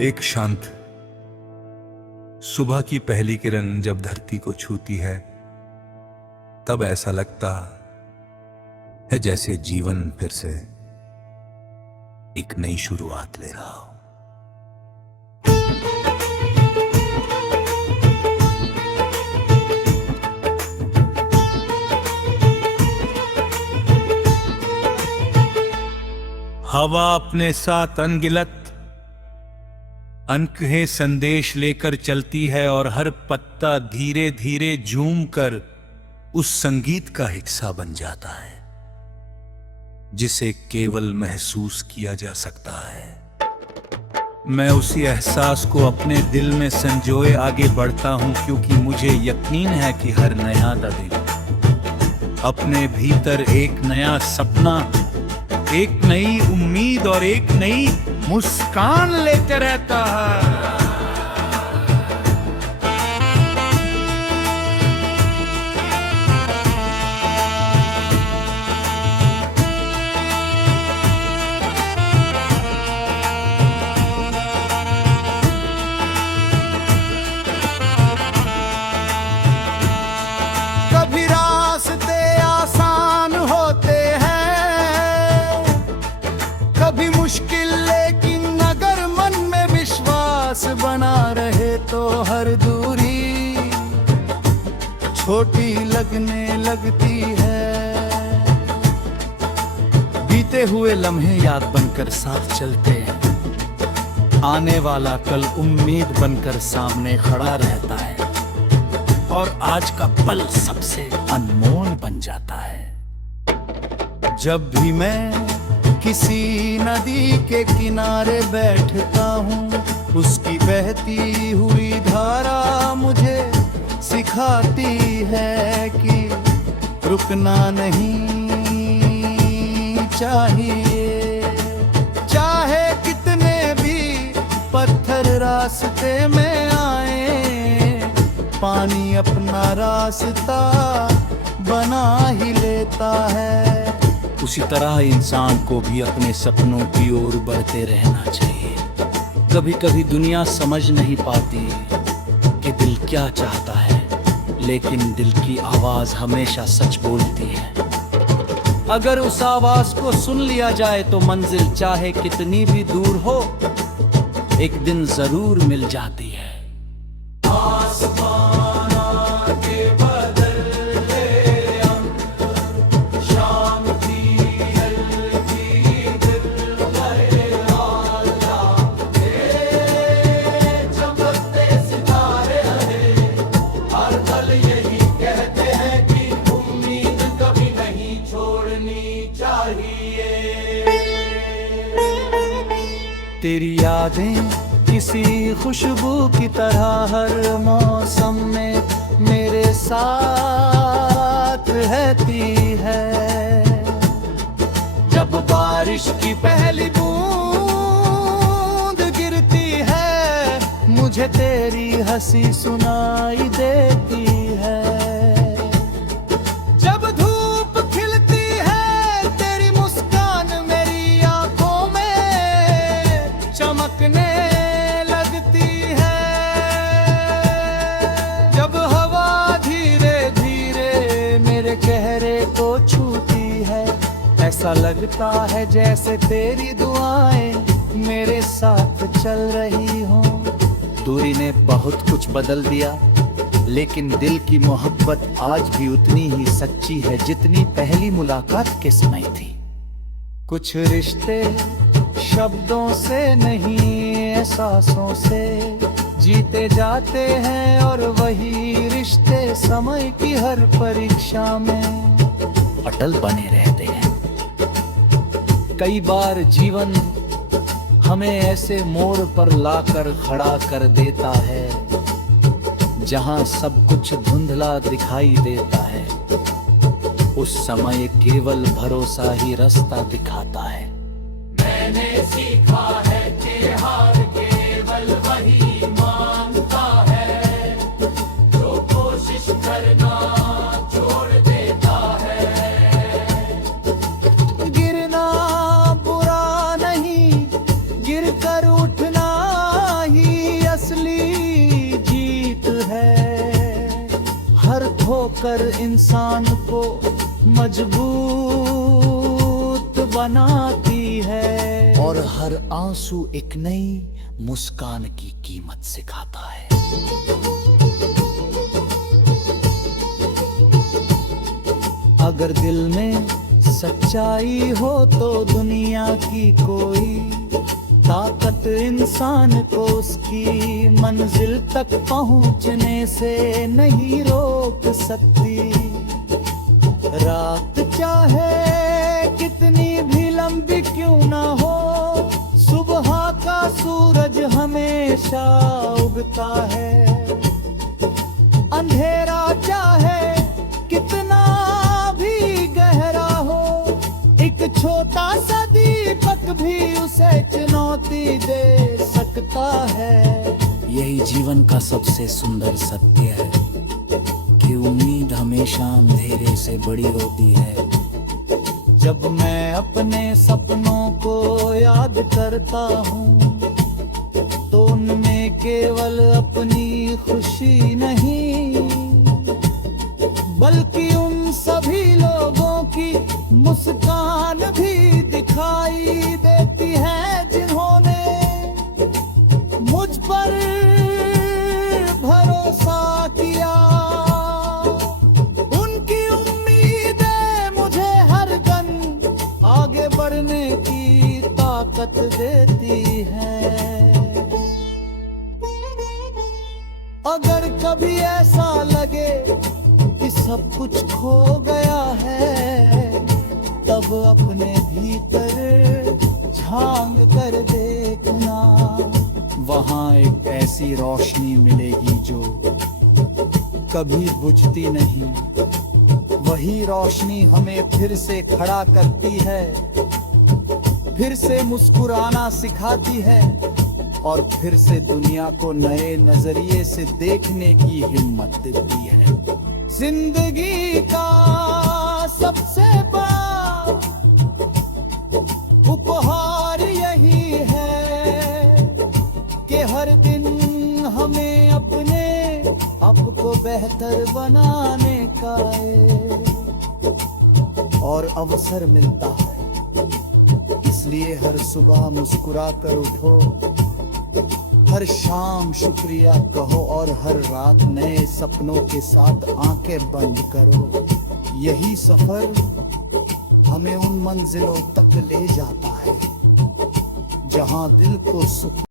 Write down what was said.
एक शांत सुबह की पहली किरण जब धरती को छूती है, तब ऐसा लगता है जैसे जीवन फिर से एक नई शुरुआत ले रहा हो। हवा अपने साथ अनगिनत अनकहे संदेश लेकर चलती है और हर पत्ता धीरे धीरे झूम कर उस संगीत का हिस्सा बन जाता है जिसे केवल महसूस किया जा सकता है। मैं उसी एहसास को अपने दिल में संजोए आगे बढ़ता हूं, क्योंकि मुझे यकीन है कि हर नया दिन अपने भीतर एक नया सपना, एक नई उम्मीद और एक नई मुस्कान लेकर रहता है। कभी रास्ते आसान होते हैं, कभी मुश्किल, लेकिन अगर मन में विश्वास बना रहे तो हर दूरी छोटी लगने लगती है। बीते हुए लम्हे याद बनकर साथ चलते हैं, आने वाला कल उम्मीद बनकर सामने खड़ा रहता है और आज का पल सबसे अनमोल बन जाता है। जब भी मैं किसी नदी के किनारे बैठता हूँ, उसकी बहती हुई धारा मुझे सिखाती है कि रुकना नहीं चाहिए। चाहे कितने भी पत्थर रास्ते में आए, पानी अपना रास्ता बना ही लेता है। उसी तरह इंसान को भी अपने सपनों की ओर बढ़ते रहना चाहिए। कभी कभी दुनिया समझ नहीं पाती कि दिल क्या चाहता है, लेकिन दिल की आवाज हमेशा सच बोलती है। अगर उस आवाज को सुन लिया जाए तो मंजिल चाहे कितनी भी दूर हो, एक दिन जरूर मिल जाती है। तेरी यादें किसी खुशबू की तरह हर मौसम में मेरे साथ रहती है। जब बारिश की पहली बूंद गिरती है, मुझे तेरी हंसी सुनाई देती है। जब धूप खिलती है, तेरी मुस्कान मेरी आंखों में चमकने लगती है। जब हवा धीरे धीरे मेरे चेहरे को छूती है, ऐसा लगता है जैसे तेरी दुआएं मेरे साथ चल रही हों। दूरी ने बहुत कुछ बदल दिया, लेकिन दिल की मोहब्बत आज भी उतनी ही सच्ची है जितनी पहली मुलाकात के समय थी। कुछ रिश्ते शब्दों से नहीं, एहसासों से जीते जाते हैं, और वही रिश्ते समय की हर परीक्षा में अटल बने रहते हैं। कई बार जीवन हमें ऐसे मोड़ पर लाकर खड़ा कर देता है जहां सब कुछ धुंधला दिखाई देता है। उस समय केवल भरोसा ही रास्ता दिखाता है। मैंने सीखा है कि हार केवल वही मानता है जो कोशिश करना छोड़ देता है। गिरना बुरा नहीं, गिर कर उठना ठोकर इंसान को मजबूत बनाती है, और हर आंसू एक नई मुस्कान की कीमत सिखाता है। अगर दिल में सच्चाई हो तो दुनिया की कोई ताकत इंसान को उसकी मंजिल तक पहुंचने से नहीं रोक सकती। रात चाहे कितनी भी लंबी क्यों ना हो, सुबह का सूरज हमेशा उगता है। अंधेरा चाहे कितना भी गहरा हो, एक छोटा सा दीपक भी उसे चुनौती दे सकता है। यही जीवन का सबसे सुंदर सत्य है कि उम्मीद हमेशा अंधेरे से बड़ी होती है। जब मैं अपने सपनों को याद करता हूँ तो उनमें केवल अपनी खुशी नहीं, बल्कि उन सभी लोगों की मुस्कान भी दिखाई देती है जिन्होंने मुझ पर भरोसा किया। उनकी उम्मीदें मुझे हर दिन आगे बढ़ने की ताकत देती हैं। अगर कभी ऐसा लगे कि सब कुछ खो गया है, तब अपने भीतर झांक कर देखना, वहां एक ऐसी रोशनी मिलेगी जो कभी बुझती नहीं। वही रोशनी हमें फिर से खड़ा करती है, फिर से मुस्कुराना सिखाती है, और फिर से दुनिया को नए नजरिए से देखने की हिम्मत देती है। जिंदगी का सबसे बड़ा उपहार यही है कि हर दिन हमें अपने आप को बेहतर बनाने का और अवसर मिलता है। इसलिए हर सुबह मुस्कुरा कर उठो, हर शाम शुक्रिया कहो, और हर रात नए सपनों के साथ आंखें बंद करो। यही सफर हमें उन मंजिलों तक ले जाता है जहां दिल को सुकून